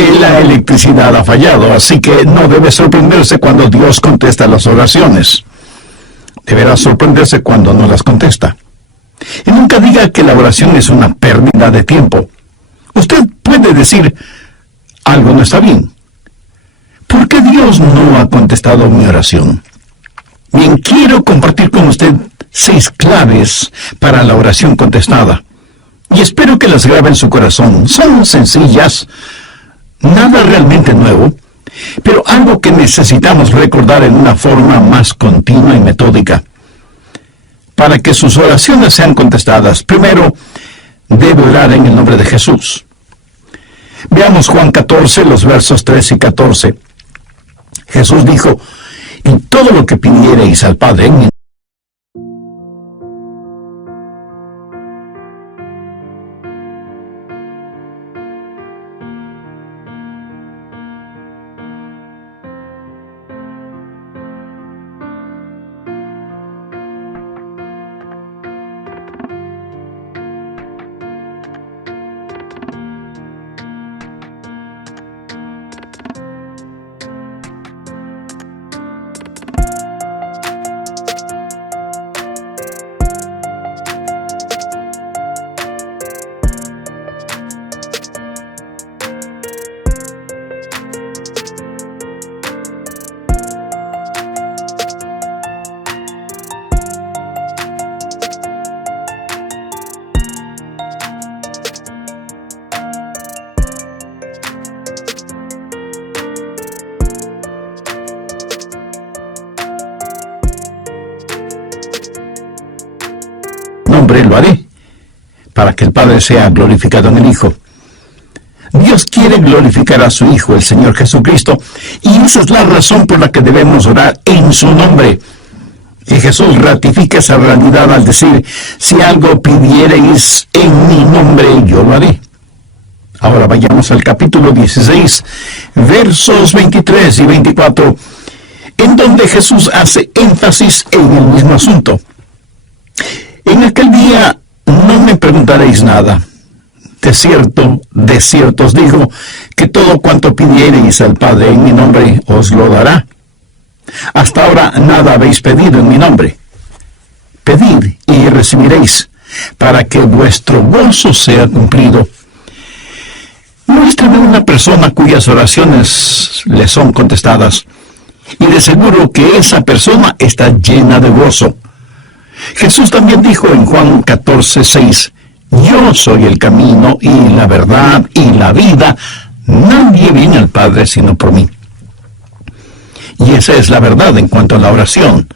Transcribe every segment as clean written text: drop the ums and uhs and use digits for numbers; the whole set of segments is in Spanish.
que la electricidad ha fallado, así que no debe sorprenderse cuando Dios contesta las oraciones. Deberá sorprenderse cuando no las contesta. Y nunca diga que la oración es una pérdida de tiempo. Usted puede decir, algo no está bien. ¿Por qué Dios no ha contestado mi oración? Bien, quiero compartir con usted 6 claves para la oración contestada. Y espero que las grabe en su corazón. Son sencillas, nada realmente nuevo, pero algo que necesitamos recordar en una forma más continua y metódica. Para que sus oraciones sean contestadas, primero debe orar en el nombre de Jesús. Veamos Juan 14, los versos 13 y 14. Jesús dijo, y todo lo que pidiereis al Padre en mi nombre lo haré, para que el Padre sea glorificado en el Hijo. Dios quiere glorificar a su Hijo, el Señor Jesucristo, y esa es la razón por la que debemos orar en su nombre. Y Jesús ratifica esa realidad al decir, si algo pidiereis en mi nombre, yo lo haré. Ahora vayamos al capítulo 16, versos 23 y 24, en donde Jesús hace énfasis en el mismo asunto. En aquel día no me preguntaréis nada. De cierto os digo, que todo cuanto pidiereis al Padre en mi nombre os lo dará. Hasta ahora nada habéis pedido en mi nombre. Pedid y recibiréis, para que vuestro gozo sea cumplido. Muéstrame una persona cuyas oraciones le son contestadas, y de seguro que esa persona está llena de gozo. Jesús también dijo en Juan 14:6, yo soy el camino y la verdad y la vida. Nadie viene al Padre sino por mí. Y esa es la verdad en cuanto a la oración.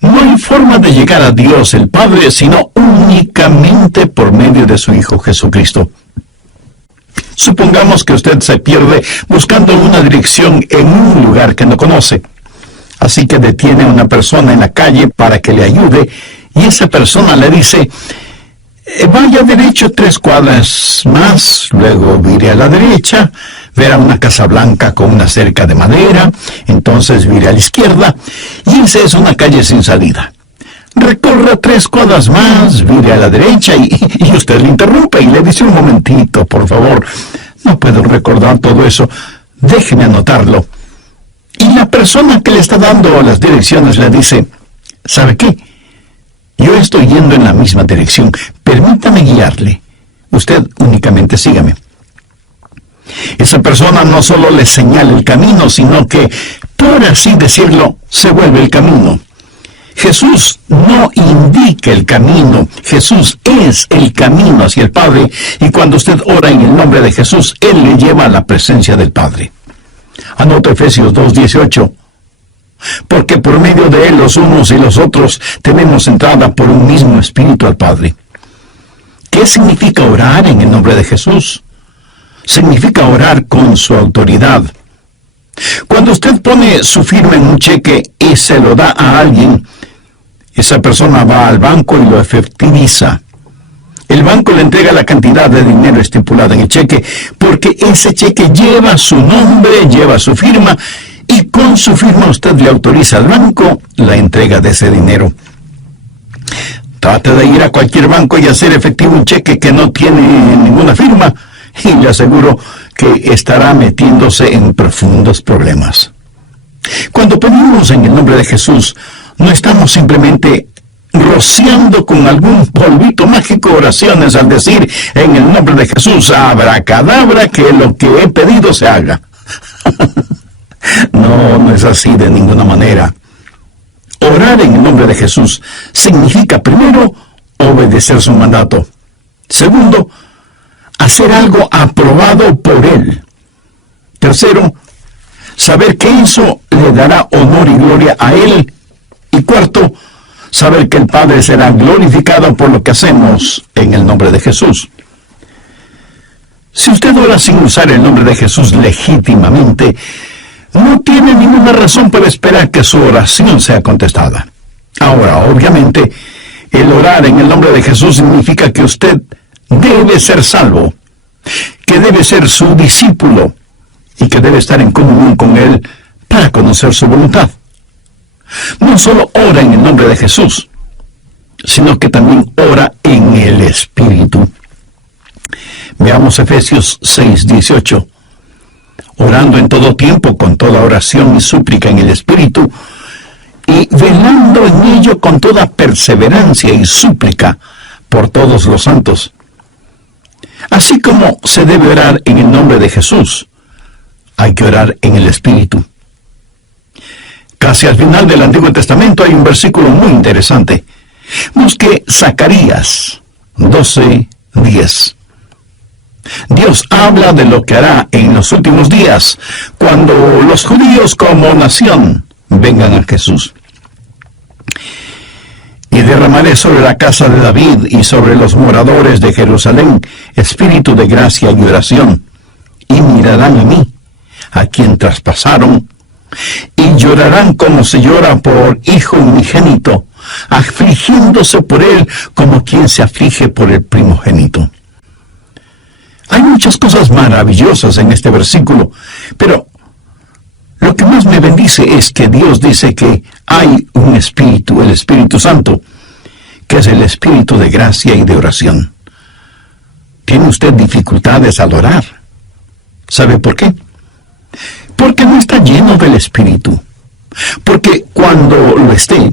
No hay forma de llegar a Dios el Padre sino únicamente por medio de su Hijo Jesucristo. Supongamos que usted se pierde buscando una dirección en un lugar que no conoce. Así que detiene a una persona en la calle para que le ayude, y esa persona le dice, vaya derecho 3 cuadras más, luego vire a la derecha, verá una casa blanca con una cerca de madera, entonces vire a la izquierda, y esa es una calle sin salida. Recorra 3 cuadras más, vire a la derecha, y usted le interrumpe y le dice, un momentito, por favor, no puedo recordar todo eso, déjeme anotarlo. Y la persona que le está dando las direcciones le dice, ¿sabe qué? Yo estoy yendo en la misma dirección. Permítame guiarle. Usted únicamente sígame. Esa persona no solo le señala el camino, sino que, por así decirlo, se vuelve el camino. Jesús no indica el camino. Jesús es el camino hacia el Padre. Y cuando usted ora en el nombre de Jesús, Él le lleva a la presencia del Padre. Anota Efesios 2:18. Porque por medio de Él los unos y los otros tenemos entrada por un mismo Espíritu al Padre. ¿Qué significa orar en el nombre de Jesús? Significa orar con su autoridad. Cuando usted pone su firma en un cheque y se lo da a alguien, esa persona va al banco y lo efectiviza. El banco le entrega la cantidad de dinero estipulada en el cheque, porque ese cheque lleva su nombre, lleva su firma, y con su firma usted le autoriza al banco la entrega de ese dinero. Trate de ir a cualquier banco y hacer efectivo un cheque que no tiene ninguna firma, y le aseguro que estará metiéndose en profundos problemas. Cuando pedimos en el nombre de Jesús, no estamos simplemente rociando con algún polvito mágico oraciones al decir en el nombre de Jesús, abracadabra, que lo que he pedido se haga. No es así de ninguna manera. Orar en el nombre de Jesús significa, primero, obedecer su mandato. Segundo, hacer algo aprobado por Él. Tercero, saber que eso le dará honor y gloria a Él. Y cuarto, saber que el Padre será glorificado por lo que hacemos en el nombre de Jesús. Si usted ora sin usar el nombre de Jesús legítimamente, no tiene ninguna razón para esperar que su oración sea contestada. Ahora, obviamente, el orar en el nombre de Jesús significa que usted debe ser salvo, que debe ser su discípulo y que debe estar en comunión con Él para conocer su voluntad. No solo ora en el nombre de Jesús, sino que también ora en el Espíritu. Veamos Efesios 6:18. Orando en todo tiempo con toda oración y súplica en el Espíritu, y velando en ello con toda perseverancia y súplica por todos los santos. Así como se debe orar en el nombre de Jesús, hay que orar en el Espíritu. Casi al final del Antiguo Testamento hay un versículo muy interesante. Busque Zacarías 12:10. Dios habla de lo que hará en los últimos días, cuando los judíos como nación vengan a Jesús. Y derramaré sobre la casa de David y sobre los moradores de Jerusalén espíritu de gracia y oración, y mirarán a mí, a quien traspasaron, y llorarán como se llora por hijo unigénito, afligiéndose por él como quien se aflige por el primogénito. Hay muchas cosas maravillosas en este versículo, pero lo que más me bendice es que Dios dice que hay un Espíritu, el Espíritu Santo, que es el Espíritu de gracia y de oración. ¿Tiene usted dificultades al orar? ¿Sabe por qué? Porque no está lleno del Espíritu. Porque cuando lo esté,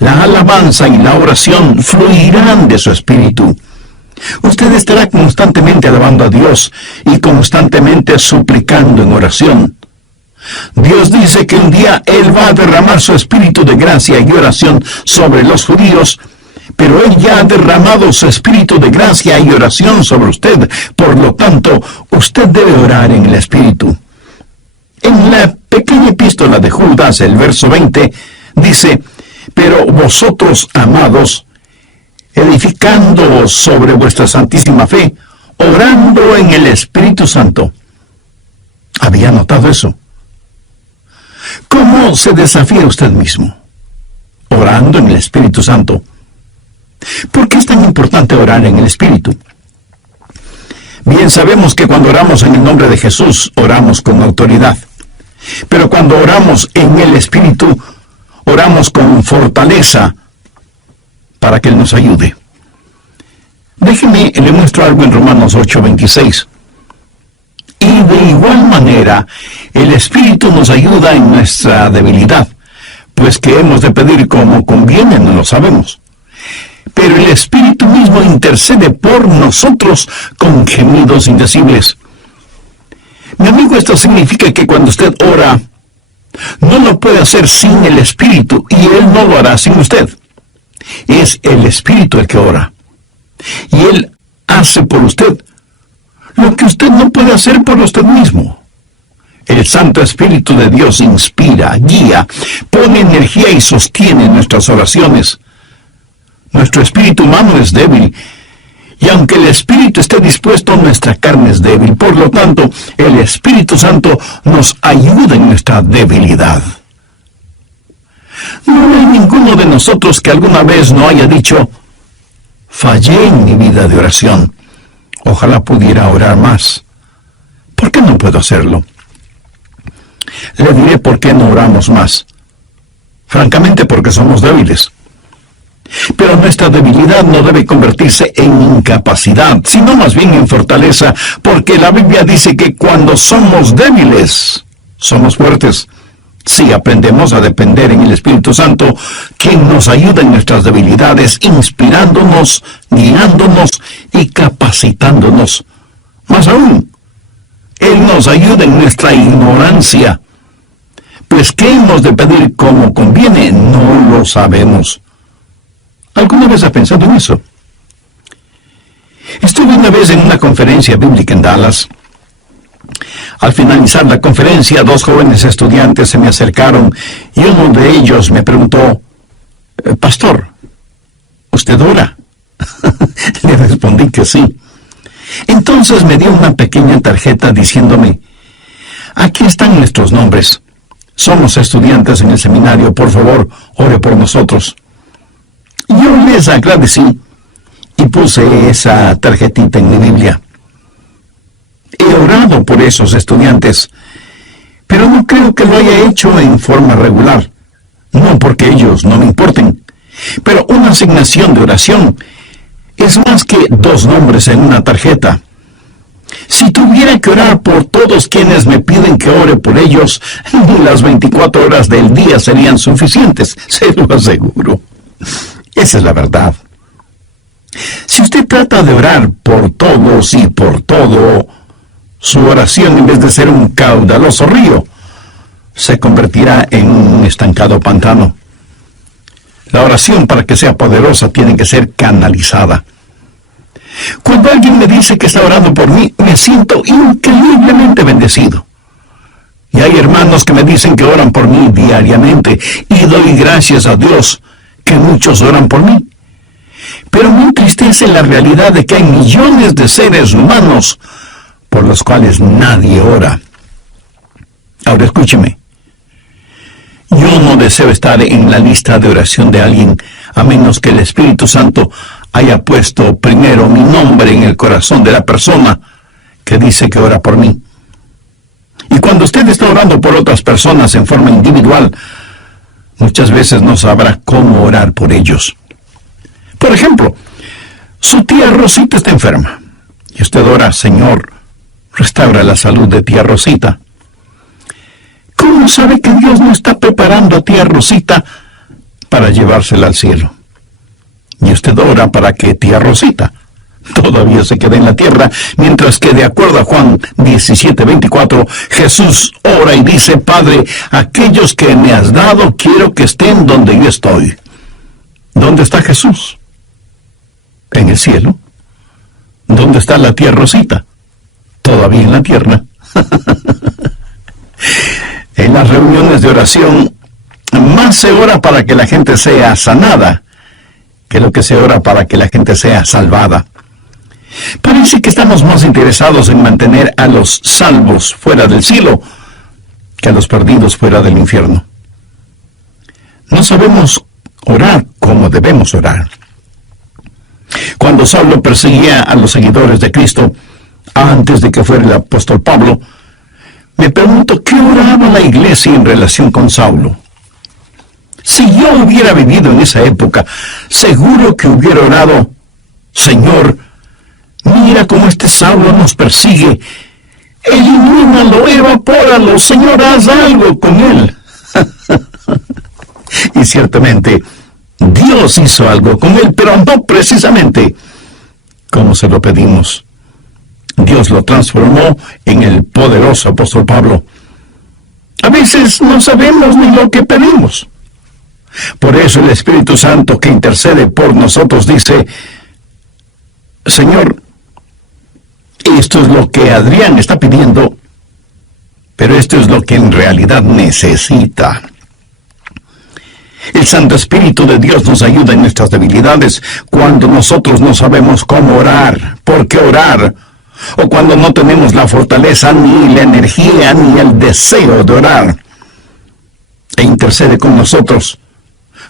la alabanza y la oración fluirán de su Espíritu. Usted estará constantemente alabando a Dios y constantemente suplicando en oración. Dios dice que un día Él va a derramar su espíritu de gracia y oración sobre los judíos, pero Él ya ha derramado su espíritu de gracia y oración sobre usted. Por lo tanto, usted debe orar en el Espíritu. En la pequeña epístola de Judas, el verso 20, dice: pero vosotros, amados, edificando sobre vuestra santísima fe, orando en el Espíritu Santo. ¿Había notado eso? ¿Cómo se desafía usted mismo? Orando en el Espíritu Santo. ¿Por qué es tan importante orar en el Espíritu? Bien, sabemos que cuando oramos en el nombre de Jesús, oramos con autoridad. Pero cuando oramos en el Espíritu, oramos con fortaleza, para que Él nos ayude. Déjeme, le muestro algo en Romanos 8:26. Y de igual manera, el Espíritu nos ayuda en nuestra debilidad, pues que hemos de pedir como conviene, no lo sabemos. Pero el Espíritu mismo intercede por nosotros con gemidos indecibles. Mi amigo, esto significa que cuando usted ora, no lo puede hacer sin el Espíritu, y Él no lo hará sin usted. Es el Espíritu el que ora, y Él hace por usted lo que usted no puede hacer por usted mismo. El Santo Espíritu de Dios inspira, guía, pone energía y sostiene nuestras oraciones. Nuestro espíritu humano es débil, y aunque el Espíritu esté dispuesto, nuestra carne es débil. Por lo tanto, el Espíritu Santo nos ayuda en nuestra debilidad. No hay ninguno de nosotros que alguna vez no haya dicho: fallé en mi vida de oración. Ojalá pudiera orar más. ¿Por qué no puedo hacerlo? Le diré por qué no oramos más. Francamente, porque somos débiles. Pero nuestra debilidad no debe convertirse en incapacidad, sino más bien en fortaleza, porque la Biblia dice que cuando somos débiles, somos fuertes. Si aprendemos a depender en el Espíritu Santo, quien nos ayuda en nuestras debilidades, inspirándonos, guiándonos y capacitándonos. Más aún, Él nos ayuda en nuestra ignorancia. Pues ¿qué hemos de pedir como conviene? No lo sabemos. ¿Alguna vez ha pensado en eso? Estuve una vez en una conferencia bíblica en Dallas. Al finalizar la conferencia, 2 jóvenes estudiantes se me acercaron y uno de ellos me preguntó, «Pastor, ¿usted ora?» Le respondí que sí. Entonces me dio una pequeña tarjeta diciéndome, «Aquí están nuestros nombres. Somos estudiantes en el seminario. Por favor, ore por nosotros». Yo les agradecí y puse esa tarjetita en mi Biblia. He orado por esos estudiantes, pero no creo que lo haya hecho en forma regular. No porque ellos no me importen, pero una asignación de oración es más que 2 nombres en una tarjeta. Si tuviera que orar por todos quienes me piden que ore por ellos, las 24 horas del día serían suficientes, se lo aseguro. Esa es la verdad. Si usted trata de orar por todos y por todo, su oración, en vez de ser un caudaloso río, se convertirá en un estancado pantano. La oración, para que sea poderosa, tiene que ser canalizada. Cuando alguien me dice que está orando por mí, me siento increíblemente bendecido. Y hay hermanos que me dicen que oran por mí diariamente, y doy gracias a Dios que muchos oran por mí. Pero me entristece la realidad de que hay millones de seres humanos por los cuales nadie ora. Ahora escúcheme. Yo no deseo estar en la lista de oración de alguien, a menos que el Espíritu Santo haya puesto primero mi nombre en el corazón de la persona que dice que ora por mí. Y cuando usted está orando por otras personas en forma individual, muchas veces no sabrá cómo orar por ellos. Por ejemplo, su tía Rosita está enferma, y usted ora, «Señor, restaura la salud de tía Rosita». ¿Cómo sabe que Dios no está preparando a tía Rosita para llevársela al cielo? Y usted ora para que tía Rosita todavía se quede en la tierra, mientras que de acuerdo a Juan 17:24, Jesús ora y dice, «Padre, aquellos que me has dado quiero que estén donde yo estoy». ¿Dónde está Jesús? En el cielo. ¿Dónde está la tía Rosita? Todavía en la tierra. En las reuniones de oración, más se ora para que la gente sea sanada que lo que se ora para que la gente sea salvada. Parece que estamos más interesados en mantener a los salvos fuera del cielo que a los perdidos fuera del infierno. No sabemos orar como debemos orar. Cuando Saulo perseguía a los seguidores de Cristo, antes de que fuera el apóstol Pablo, me pregunto, ¿qué oraba la iglesia en relación con Saulo? Si yo hubiera vivido en esa época, seguro que hubiera orado, «Señor, mira cómo este Saulo nos persigue. Elimínalo, evapóralo, Señor, haz algo con él». Y ciertamente, Dios hizo algo con él, pero no precisamente como se lo pedimos. Dios lo transformó en el poderoso apóstol Pablo. A veces no sabemos ni lo que pedimos. Por eso el Espíritu Santo que intercede por nosotros dice, «Señor, esto es lo que Adrián está pidiendo, pero esto es lo que en realidad necesita». El Santo Espíritu de Dios nos ayuda en nuestras debilidades cuando nosotros no sabemos cómo orar, por qué orar, o cuando no tenemos la fortaleza, ni la energía, ni el deseo de orar. E intercede con nosotros,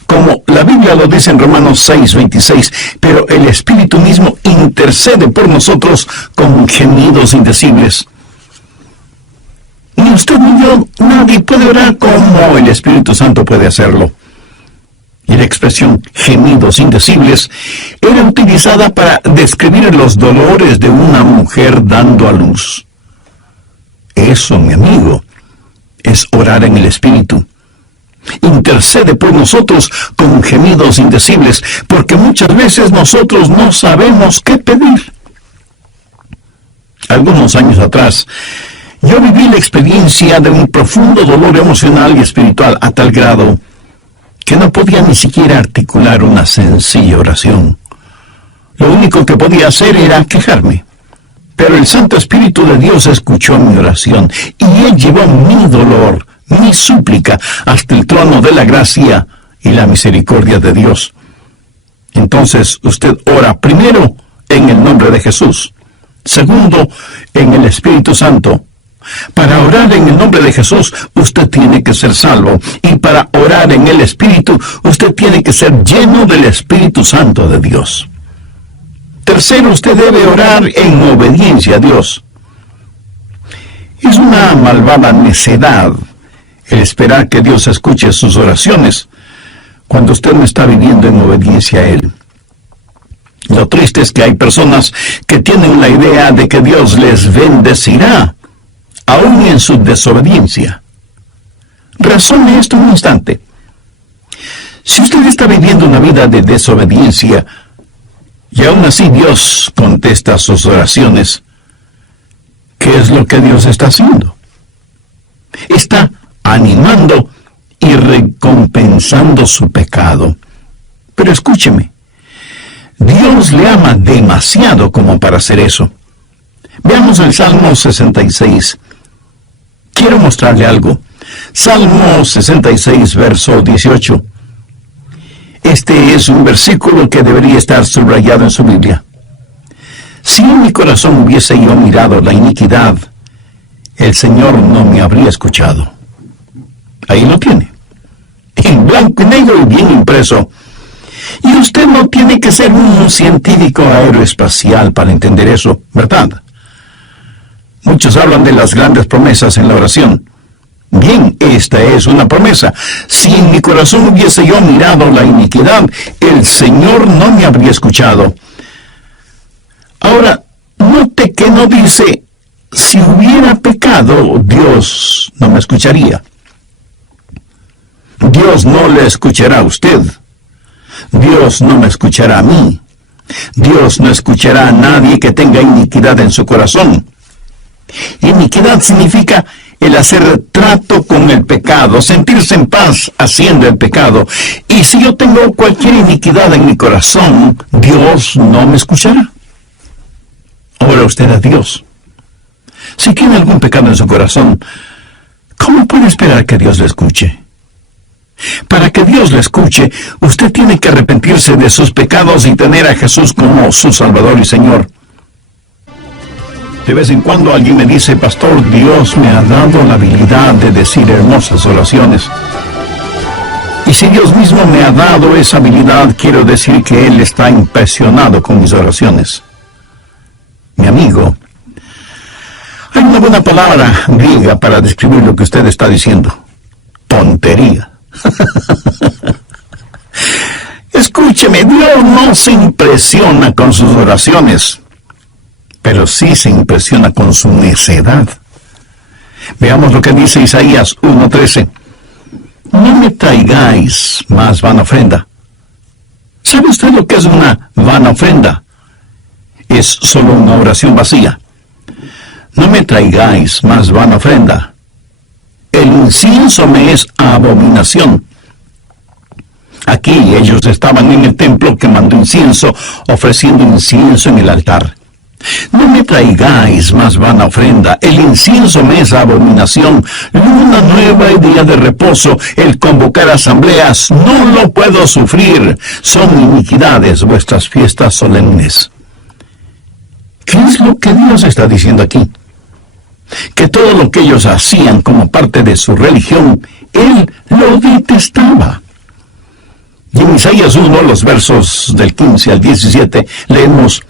como la Biblia lo dice en Romanos 6:26, pero el Espíritu mismo intercede por nosotros con gemidos indecibles. Ni usted ni yo, nadie puede orar como el Espíritu Santo puede hacerlo. Y le expresión gemidos indecibles era utilizada para describir los dolores de una mujer dando a luz. Eso, mi amigo, es orar en el Espíritu. Intercede por nosotros con gemidos indecibles, porque muchas veces nosotros no sabemos qué pedir. Algunos años atrás, yo viví la experiencia de un profundo dolor emocional y espiritual a tal grado que no podía ni siquiera articular una sencilla oración. Lo único que podía hacer era quejarme. Pero el Santo Espíritu de Dios escuchó mi oración y Él llevó mi dolor, mi súplica, hasta el trono de la gracia y la misericordia de Dios. Entonces usted ora primero en el nombre de Jesús, segundo en el Espíritu Santo. Para orar en el nombre de Jesús, usted tiene que ser salvo. Y para orar en el Espíritu, usted tiene que ser lleno del Espíritu Santo de Dios. Tercero, usted debe orar en obediencia a Dios. Es una malvada necedad el esperar que Dios escuche sus oraciones cuando usted no está viviendo en obediencia a Él. Lo triste es que hay personas que tienen la idea de que Dios les bendecirá, aún en su desobediencia. Razone esto un instante. Si usted está viviendo una vida de desobediencia, y aún así Dios contesta sus oraciones, ¿qué es lo que Dios está haciendo? Está animando y recompensando su pecado. Pero escúcheme, Dios le ama demasiado como para hacer eso. Veamos el Salmo 66. Quiero mostrarle algo. Salmo 66, verso 18. Este es un versículo que debería estar subrayado en su Biblia. Si en mi corazón hubiese yo mirado la iniquidad, el Señor no me habría escuchado. Ahí lo tiene, en blanco y negro y bien impreso. Y usted no tiene que ser un científico aeroespacial para entender eso, ¿verdad? Muchos hablan de las grandes promesas en la oración. Bien, esta es una promesa. Si en mi corazón hubiese yo mirado la iniquidad, el Señor no me habría escuchado. Ahora, note que no dice, si hubiera pecado, Dios no me escucharía. Dios no le escuchará a usted. Dios no me escuchará a mí. Dios no escuchará a nadie que tenga iniquidad en su corazón. Iniquidad significa el hacer trato con el pecado, sentirse en paz haciendo el pecado. Y si yo tengo cualquier iniquidad en mi corazón, Dios no me escuchará. Ora usted a Dios. Si tiene algún pecado en su corazón, ¿cómo puede esperar que Dios le escuche? Para que Dios le escuche, usted tiene que arrepentirse de sus pecados y tener a Jesús como su Salvador y Señor. De vez en cuando alguien me dice, pastor, Dios me ha dado la habilidad de decir hermosas oraciones. Y si Dios mismo me ha dado esa habilidad, quiero decir que Él está impresionado con mis oraciones. Mi amigo, hay una buena palabra griega para describir lo que usted está diciendo. Tontería. Escúcheme, Dios no se impresiona con sus oraciones, pero sí se impresiona con su necedad. Veamos lo que dice Isaías 1:13. No me traigáis más vana ofrenda. ¿Sabe usted lo que es una vana ofrenda? Es solo una oración vacía. No me traigáis más vana ofrenda. El incienso me es abominación. Aquí ellos estaban en el templo quemando incienso, ofreciendo incienso en el altar. No me traigáis más vana ofrenda, el incienso me es abominación, luna nueva y día de reposo, el convocar asambleas, no lo puedo sufrir, son iniquidades vuestras fiestas solemnes. ¿Qué es lo que Dios está diciendo aquí? Que todo lo que ellos hacían como parte de su religión, Él lo detestaba. Y en Isaías 1, los versos del 15 al 17, leemos: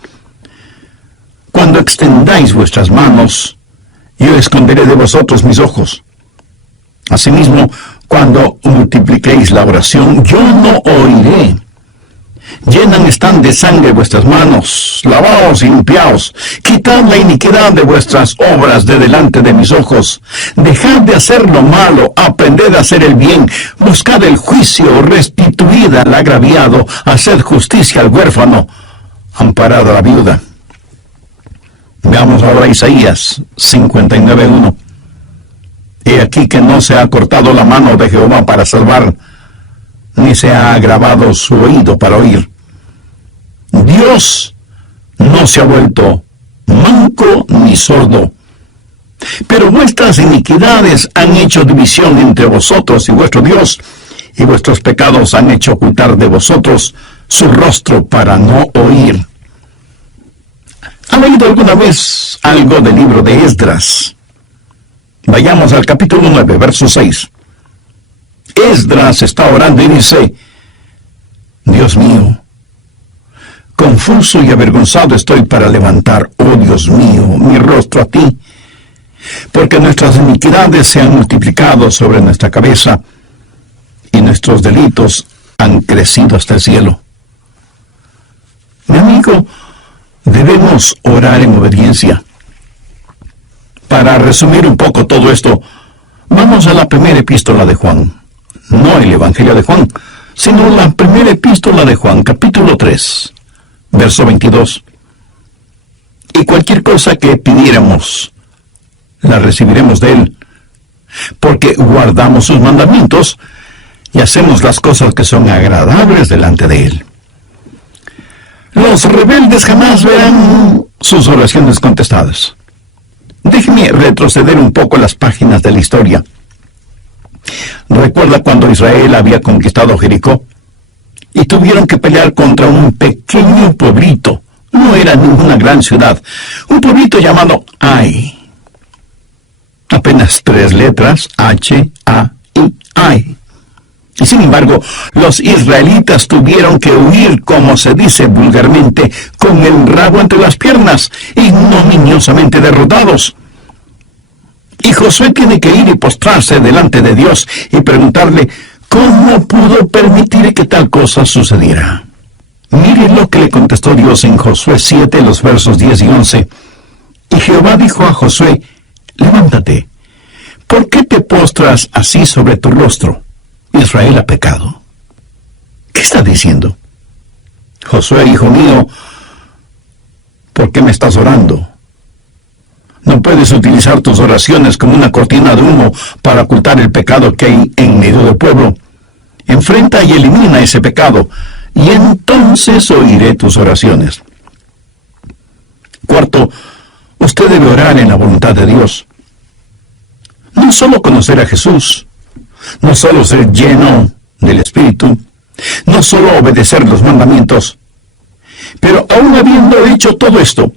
Cuando extendáis vuestras manos, yo esconderé de vosotros mis ojos. Asimismo, cuando multipliquéis la oración, yo no oiré. Llenan están de sangre vuestras manos, lavaos y limpiaos, quitad la iniquidad de vuestras obras de delante de mis ojos, dejad de hacer lo malo, aprended a hacer el bien, buscad el juicio, restituid al agraviado, haced justicia al huérfano, amparad a la viuda. Veamos ahora Isaías 59:1. He aquí que no se ha cortado la mano de Jehová para salvar, ni se ha agravado su oído para oír. Dios no se ha vuelto manco ni sordo, pero vuestras iniquidades han hecho división entre vosotros y vuestro Dios, y vuestros pecados han hecho ocultar de vosotros su rostro para no oír. ¿Han oído alguna vez algo del libro de Esdras? Vayamos al capítulo 9, verso 6. Esdras está orando y dice: Dios mío, confuso y avergonzado estoy para levantar, oh Dios mío, mi rostro a ti, porque nuestras iniquidades se han multiplicado sobre nuestra cabeza, y nuestros delitos han crecido hasta el cielo. Mi amigo, debemos orar en obediencia. Para resumir un poco todo esto, vamos a la primera epístola de Juan. No el Evangelio de Juan, sino la primera epístola de Juan, capítulo 3, verso 22. Y cualquier cosa que pidiéramos, la recibiremos de Él, porque guardamos sus mandamientos y hacemos las cosas que son agradables delante de Él. Los rebeldes jamás verán sus oraciones contestadas. Déjeme retroceder un poco las páginas de la historia. ¿Recuerda cuando Israel había conquistado Jericó? Y tuvieron que pelear contra un pequeño pueblito. No era ninguna gran ciudad. Un pueblito llamado Ai. Apenas 3 letras, H-A-I, Ai. Y sin embargo, los israelitas tuvieron que huir, como se dice vulgarmente, con el rabo entre las piernas, ignominiosamente derrotados. Y Josué tiene que ir y postrarse delante de Dios y preguntarle cómo pudo permitir que tal cosa sucediera. Mire lo que le contestó Dios en Josué 7, los versos 10 y 11. Y Jehová dijo a Josué: levántate, ¿por qué te postras así sobre tu rostro? Israel ha pecado. ¿Qué está diciendo? Josué, hijo mío, ¿por qué me estás orando? No puedes utilizar tus oraciones como una cortina de humo para ocultar el pecado que hay en medio del pueblo. Enfrenta y elimina ese pecado, y entonces oiré tus oraciones. Cuarto, usted debe orar en la voluntad de Dios. No solo conocer a Jesús, no solo ser lleno del Espíritu, no solo obedecer los mandamientos, pero aún habiendo hecho todo esto,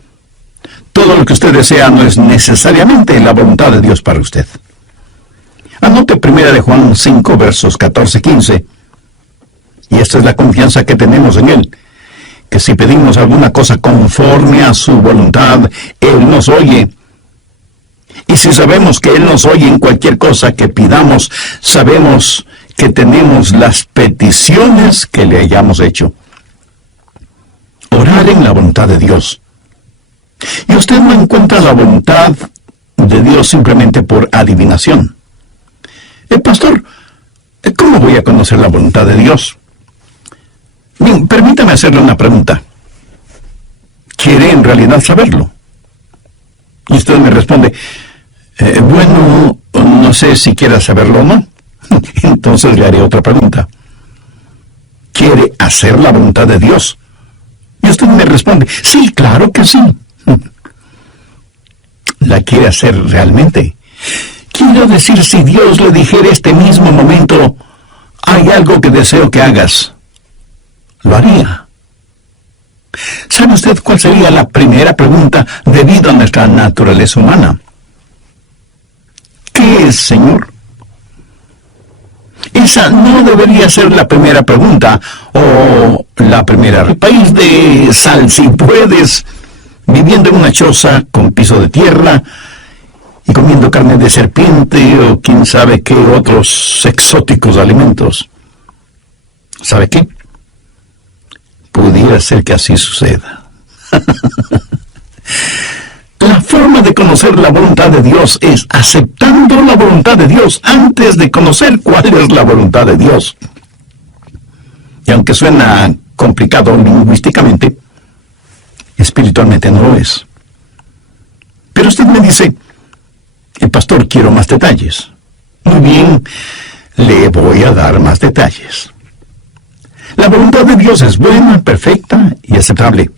todo lo que usted desea no es necesariamente la voluntad de Dios para usted. Anote 1 de Juan 5, versos 14-15. Y esta es la confianza que tenemos en Él, que si pedimos alguna cosa conforme a su voluntad, Él nos oye. Y si sabemos que Él nos oye en cualquier cosa que pidamos, sabemos que tenemos las peticiones que le hayamos hecho. Orar en la voluntad de Dios. Y usted no encuentra la voluntad de Dios simplemente por adivinación. Pastor, ¿cómo voy a conocer la voluntad de Dios? Bien, permítame hacerle una pregunta. ¿Quiere en realidad saberlo? Y usted me responde: bueno, no sé si quiera saberlo o no. Entonces le haré otra pregunta. ¿Quiere hacer la voluntad de Dios? Y usted me responde: sí, claro que sí. ¿La quiere hacer realmente? Quiero decir, si Dios le dijera este mismo momento: hay algo que deseo que hagas, ¿lo haría? ¿Sabe usted cuál sería la primera pregunta debido a nuestra naturaleza humana? ¿Qué es, Señor? Esa no debería ser la primera pregunta, o la primera. El país de sal, si puedes, viviendo en una choza con piso de tierra, y comiendo carne de serpiente o quién sabe qué otros exóticos alimentos. ¿Sabe qué? Pudiera ser que así suceda. La forma de conocer la voluntad de Dios es aceptando la voluntad de Dios antes de conocer cuál es la voluntad de Dios. Y aunque suena complicado lingüísticamente, espiritualmente no lo es. Pero usted me dice, pastor, quiero más detalles. Muy bien, le voy a dar más detalles. La voluntad de Dios es buena, perfecta y aceptable.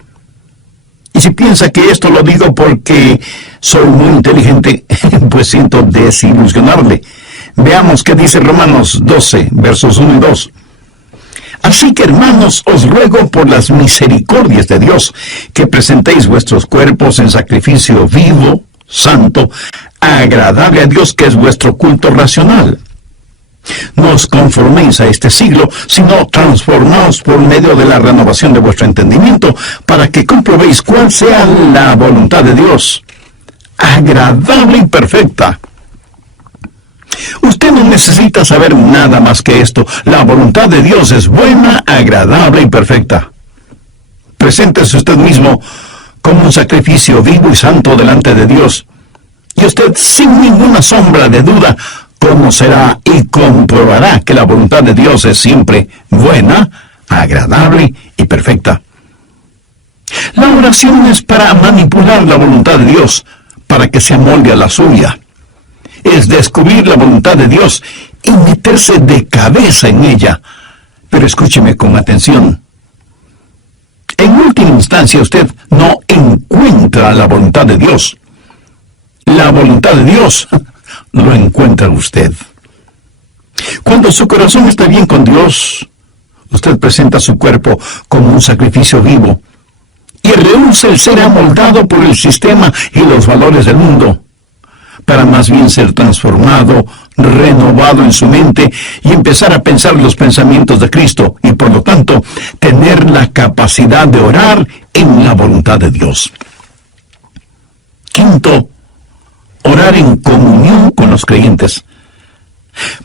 Y si piensa que esto lo digo porque soy muy inteligente, pues siento desilusionarle. Veamos qué dice Romanos 12, versos 1 y 2. Así que, hermanos, os ruego por las misericordias de Dios, que presentéis vuestros cuerpos en sacrificio vivo, santo, agradable a Dios, que es vuestro culto racional. No os conforméis a este siglo, sino transformaos por medio de la renovación de vuestro entendimiento, para que comprobéis cuál sea la voluntad de Dios, agradable y perfecta. Usted no necesita saber nada más que esto. La voluntad de Dios es buena, agradable y perfecta. Preséntese usted mismo como un sacrificio vivo y santo delante de Dios, y usted sin ninguna sombra de duda conocerá y comprobará que la voluntad de Dios es siempre buena, agradable y perfecta. La oración es para manipular la voluntad de Dios, para que se amolde a la suya. Es descubrir la voluntad de Dios y meterse de cabeza en ella. Pero escúcheme con atención. En última instancia, usted no encuentra la voluntad de Dios. La voluntad de Dios lo encuentra usted. Cuando su corazón está bien con Dios, usted presenta su cuerpo como un sacrificio vivo y rehúsa el ser amoldado por el sistema y los valores del mundo, para más bien ser transformado, renovado en su mente y empezar a pensar los pensamientos de Cristo y por lo tanto tener la capacidad de orar en la voluntad de Dios. Quinto, orar en comunión con los creyentes.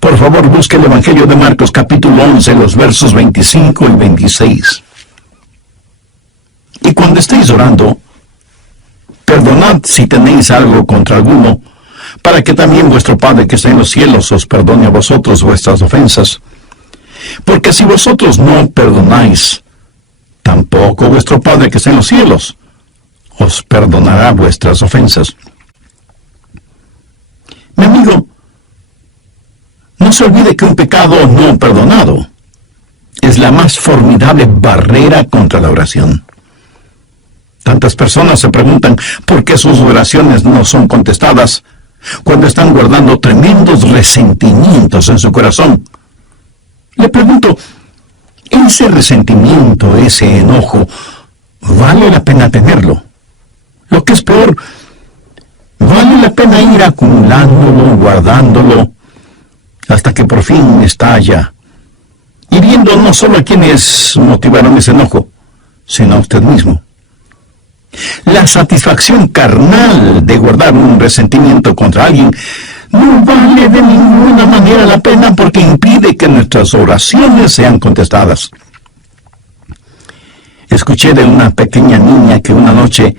Por favor, busque el Evangelio de Marcos capítulo 11, los versos 25 y 26. Y cuando estéis orando, perdonad si tenéis algo contra alguno, para que también vuestro Padre que está en los cielos os perdone a vosotros vuestras ofensas. Porque si vosotros no perdonáis, tampoco vuestro Padre que está en los cielos os perdonará vuestras ofensas. Mi amigo, no se olvide que un pecado no perdonado es la más formidable barrera contra la oración. Tantas personas se preguntan por qué sus oraciones no son contestadas cuando están guardando tremendos resentimientos en su corazón. Le pregunto, ¿ese resentimiento, ese enojo, vale la pena tenerlo? Lo que es peor, ¿vale la pena ir acumulándolo, guardándolo, hasta que por fin estalla, hiriendo no solo a quienes motivaron ese enojo, sino a usted mismo? La satisfacción carnal de guardar un resentimiento contra alguien no vale de ninguna manera la pena porque impide que nuestras oraciones sean contestadas. Escuché de una pequeña niña que una noche,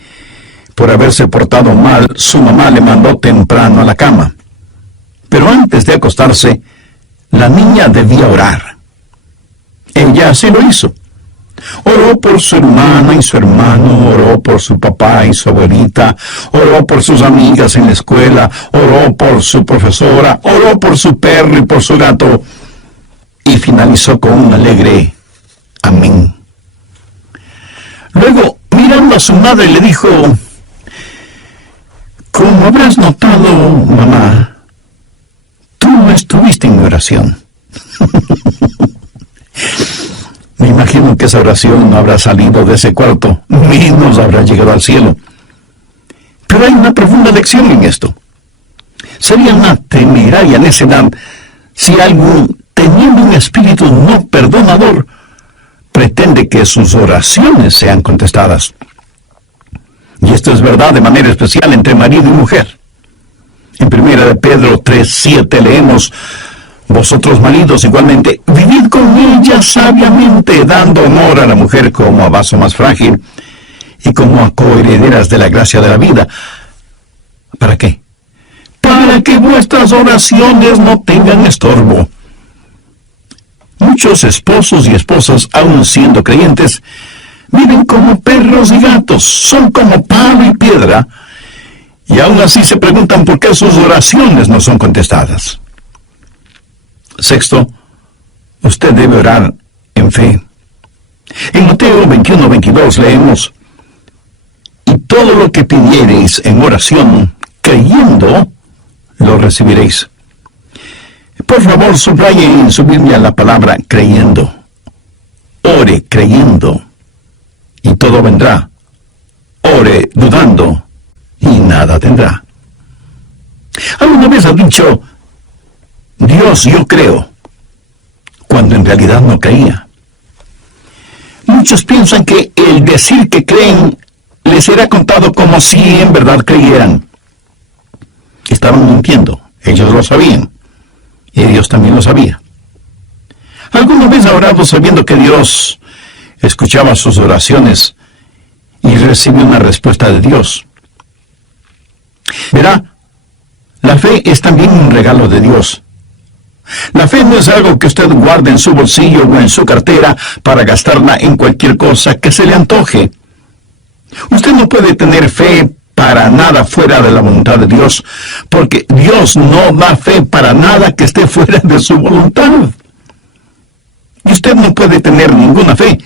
por haberse portado mal, su mamá le mandó temprano a la cama. Pero antes de acostarse, la niña debía orar. Ella así lo hizo. Oró por su hermana y su hermano, oró por su papá y su abuelita, oró por sus amigas en la escuela, oró por su profesora, oró por su perro y por su gato, y finalizó con un alegre amén. Luego, mirando a su madre, le dijo, como habrás notado, mamá, tú no estuviste en mi oración. Me imagino que esa oración no habrá salido de ese cuarto, menos habrá llegado al cielo. Pero hay una profunda lección en esto. Sería una temeraria necedad si alguien, teniendo un espíritu no perdonador, pretende que sus oraciones sean contestadas. Y esto es verdad de manera especial entre marido y mujer. En 1 de Pedro 3:7 leemos: vosotros maridos igualmente, vivid con ella sabiamente, dando honor a la mujer como a vaso más frágil y como a coherederas de la gracia de la vida. ¿Para qué? Para que vuestras oraciones no tengan estorbo. Muchos esposos y esposas, aun siendo creyentes, viven como perros y gatos, son como palo y piedra, y aún así se preguntan por qué sus oraciones no son contestadas. Sexto, usted debe orar en fe. En Mateo 21:22 leemos: y todo lo que pidiereis en oración, creyendo, lo recibiréis. Por favor, subraye en su Biblia la palabra creyendo. Ore creyendo, y todo vendrá. Ore dudando, y nada tendrá. ¿Alguna vez ha dicho: Dios, yo creo, cuando en realidad no creía? Muchos piensan que el decir que creen les será contado como si en verdad creyeran. Estaban mintiendo, ellos lo sabían, y Dios también lo sabía. ¿Alguna vez ha orado sabiendo que Dios escuchaba sus oraciones y recibió una respuesta de Dios? Verá, la fe es también un regalo de Dios. La fe no es algo que usted guarde en su bolsillo o en su cartera para gastarla en cualquier cosa que se le antoje. Usted no puede tener fe para nada fuera de la voluntad de Dios, porque Dios no da fe para nada que esté fuera de su voluntad. Y usted no puede tener ninguna fe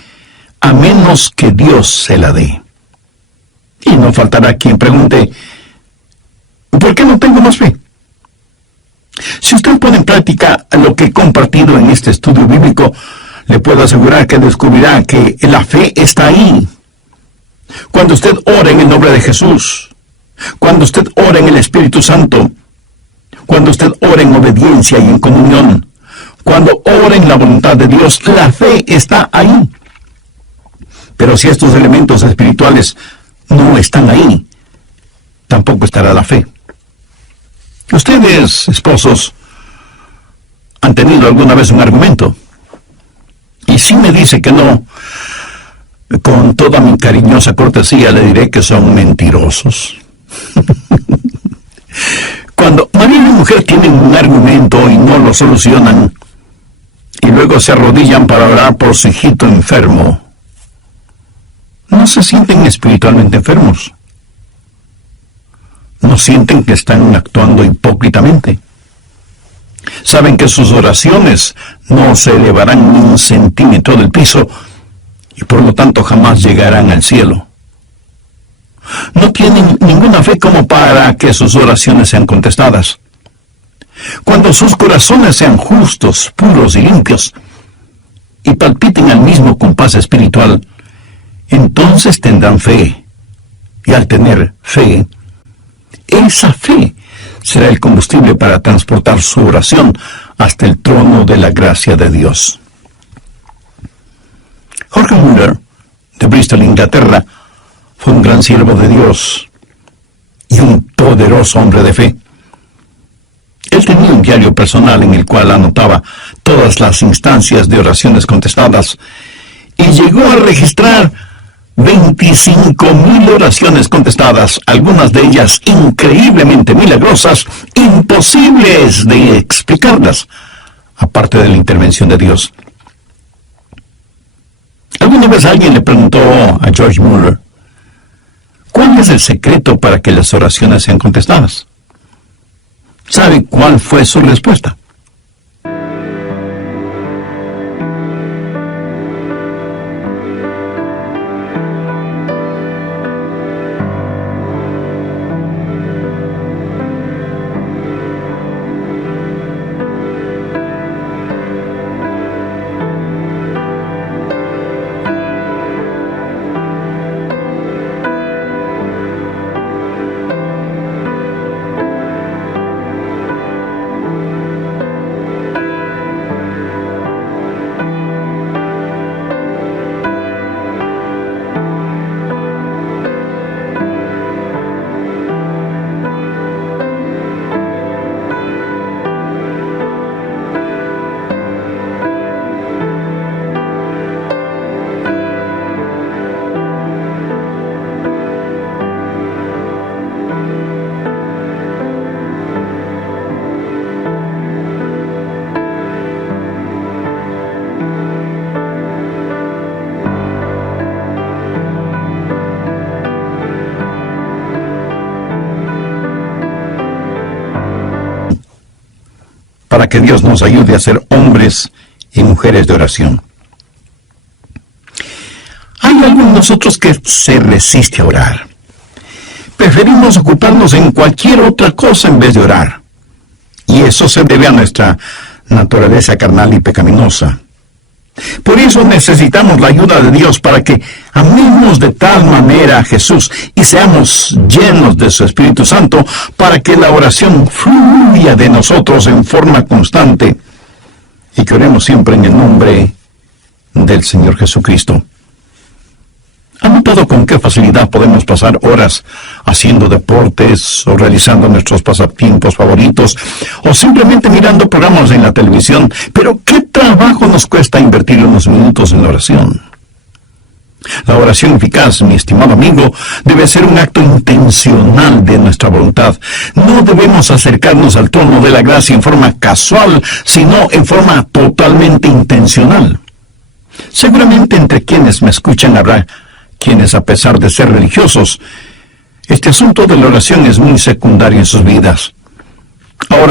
a menos que Dios se la dé. Y no faltará quien pregunte: ¿por qué no tengo más fe? Si usted pone en práctica lo que he compartido en este estudio bíblico, le puedo asegurar que descubrirá que la fe está ahí. Cuando usted ora en el nombre de Jesús, cuando usted ora en el Espíritu Santo, cuando usted ora en obediencia y en comunión, cuando ora en la voluntad de Dios, la fe está ahí. Pero si estos elementos espirituales no están ahí, tampoco estará la fe. Ustedes, esposos, han tenido alguna vez un argumento, y si me dice que no, con toda mi cariñosa cortesía le diré que son mentirosos. Cuando marido y mujer tienen un argumento y no lo solucionan, y luego se arrodillan para orar por su hijito enfermo, no se sienten espiritualmente enfermos. No sienten que están actuando hipócritamente. Saben que sus oraciones no se elevarán ni un centímetro del piso y por lo tanto jamás llegarán al cielo. No tienen ninguna fe como para que sus oraciones sean contestadas. Cuando sus corazones sean justos, puros y limpios, y palpiten al mismo compás espiritual, entonces tendrán fe. Y al tener fe, esa fe será el combustible para transportar su oración hasta el trono de la gracia de Dios. George Muller, de Bristol, Inglaterra, fue un gran siervo de Dios y un poderoso hombre de fe. Él tenía un diario personal en el cual anotaba todas las instancias de oraciones contestadas y llegó a registrar 25,000 oraciones contestadas, algunas de ellas increíblemente milagrosas, imposibles de explicarlas, aparte de la intervención de Dios. Alguna vez alguien le preguntó a George Muller: ¿cuál es el secreto para que las oraciones sean contestadas? ¿Sabe cuál fue su respuesta? para que Dios nos ayude a ser hombres y mujeres de oración. Hay algo en nosotros que se resiste a orar. Preferimos ocuparnos en cualquier otra cosa en vez de orar. Y eso se debe a nuestra naturaleza carnal y pecaminosa. Por eso necesitamos la ayuda de Dios para que amemos de tal manera a Jesús y seamos llenos de su Espíritu Santo para que la oración fluya de nosotros en forma constante y que oremos siempre en el nombre del Señor Jesucristo. ¿Han notado con qué facilidad podemos pasar horas haciendo deportes o realizando nuestros pasatiempos favoritos o simplemente mirando programas en la televisión? Pero ¿qué trabajo nos cuesta invertir unos minutos en la oración? La oración eficaz, mi estimado amigo, debe ser un acto intencional de nuestra voluntad. No debemos acercarnos al trono de la gracia en forma casual, sino en forma totalmente intencional. Seguramente entre quienes me escuchan habrá quienes, a pesar de ser religiosos, este asunto de la oración es muy secundario en sus vidas. Ahora,